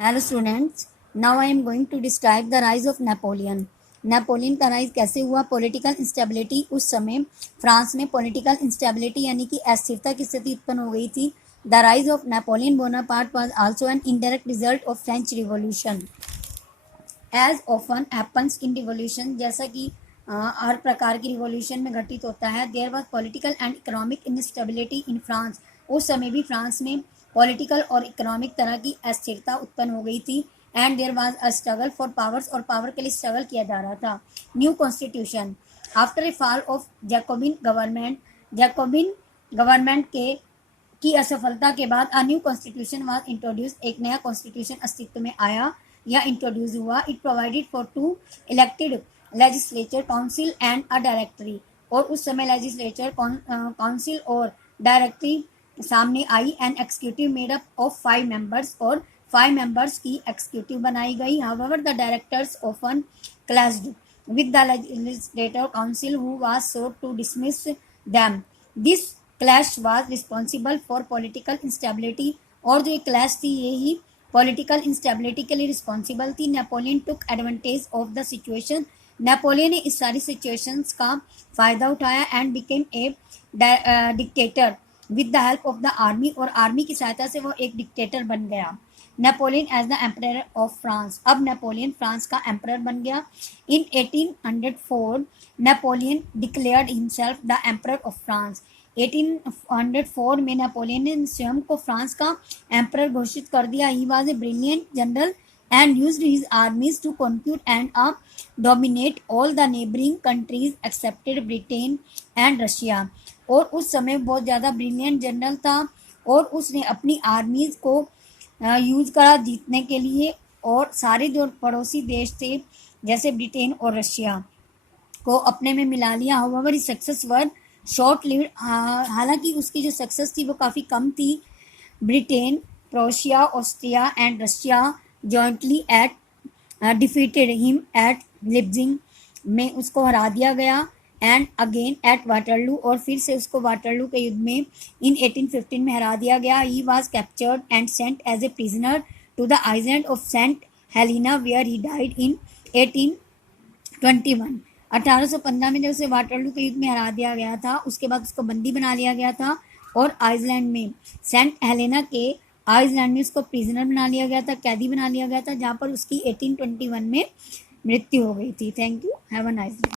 Hello students, now I am going to describe the rise of Napoleon. Napoleon का rise कैसे हुआ। Political instability, उस समय France में पॉलिटिकल इंस्टेबिलिटी यानी कि अस्थिरता की स्थिति उत्पन्न हो गई थी। The rise of Napoleon Bonaparte was also an indirect result of French revolution. As often happens in revolution, जैसा कि हर प्रकार की रिवॉल्यूशन में घटित होता है, there was political and economic instability in France. उस समय भी फ्रांस में पॉलिटिकल और इकोनॉमिक तरह की अस्थिरता उत्पन्न हो गई थी। And there was a struggle for powers, और पावर के लिए स्ट्रगल किया जा रहा था। New constitution, after a fall of Jacobin government के की असफलता के बाद a new constitution was introduce, एक नया कॉन्स्टिट्यूशन अस्तित्व में आया या इंट्रोड्यूस हुआ। It provided for two elected legislature council and a directory, और उस समय लेजिस्लेचर काउंसिल और डायरेक्टरी सामने आई। And executive made up of 5 members, और 5 मेंबर्स की एक्सिक्यूटिव बनाई गई। However the directors often clashed with the legislative council who was sought to dismiss them. This clash was responsible for political instability, और जो ये clash थी यही political instability के लिए रिस्पॉन्सिबल थी। Napoleon took advantage of the situation, Napoleon ने इस सारी सिचुएशंस का फ़ायदा उठाया। And became a dictator with the help of the army, और आर्मी की सहायता से वो एक डिक्टेटर बन गया। Napoleon as the emperor of France, अब नेपोलियन फ्रांस का एम्परर बन गया। In 1804 Napoleon declared himself the emperor of France. 1804 में नेपोलियन ने स्वयं को फ्रांस का एम्परर घोषित कर दिया। He was a brilliant general and used his armies to conquer and dominate all the neighbouring countries excepted Britain and Russia. और उस समय बहुत ज़्यादा ब्रिलियंट जनरल था, और उसने अपनी आर्मीज को यूज़ करा जीतने के लिए, और सारे जो पड़ोसी देश थे जैसे ब्रिटेन और रशिया को अपने में मिला लिया। However his success were short lived, हालांकि उसकी जो सक्सेस थी वो काफ़ी कम थी। Britain, Prussia, Austria and Russia jointly at defeated him at Leipzig, में उसको हरा दिया गया। एंड अगेन एट वाटरलू, और फिर से उसको वाटरलू के युद्ध में इन 1815 में हरा दिया गया। He was captured and sent as a prisoner to the island of Saint Helena where he died in 1821। 1815 में जब उसे वाटरलू के युद्ध में हरा दिया गया था, उसके बाद उसको बंदी बना लिया गया था, और आइसलैंड में सेंट हेलेना के आइसलैंड में उसको प्रिजनर बना लिया गया था, कैदी बना लिया गया था, जहाँ पर उसकी 1821 में मृत्यु हो गई थी। Thank you, have a nice day.